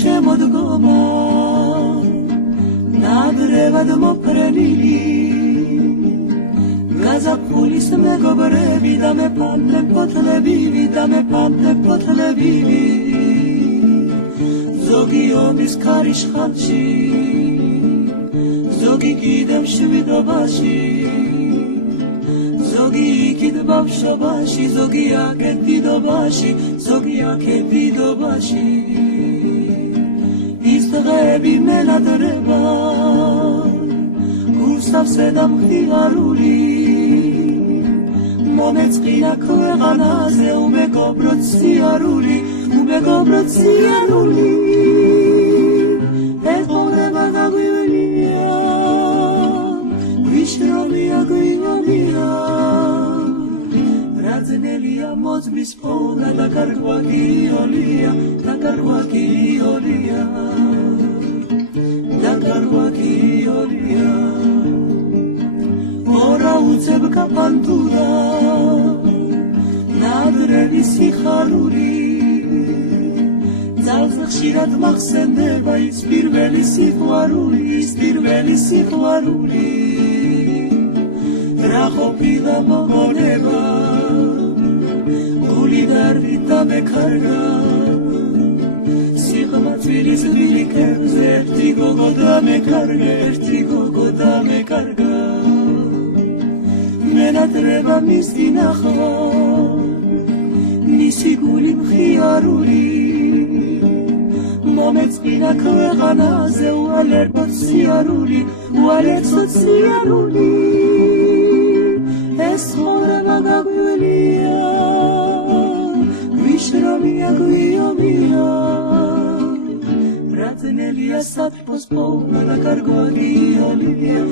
შემოდგომა ნადრევად მოფრენილი გაზაფხულის მეგობრები და მეფანტე ფოთლებივი ზოგი ომის ქარიშხალში ზოგი კიდევ შვიდობაში ზოგი იქით ბავშვობაში ზოგი აქეთ დიდობაში ის დღეები მენადრება გულსავსე და მხიარული მომეწყინა ქვეყანაზე უმეგობროდ სიარული ეყოლება გაგვივლია ვიშრომია გვიომია რაძნელია მოძმის პოვნა და კარგვაგიოლია ორა უცებ კაპანტურა ნადრევი სიხარული ძალს ხშირად მახსენდება ის პირველი სიყვარული რა ყოფილა მოგონება გული დარვით და მეკარგა სიხმაწვილის გილიკებზე ერთი გოგო და მეკარგა მენადრება მისი ნახვა მისი გული მხიარული მომეწყინა ქვეყანაზე უალერტოდ სიარული ეს ცხოვრება გაგვივლია გვიშრომია გვიომია რაძნელია სათბოს პოვნა და კარგვაგიოლია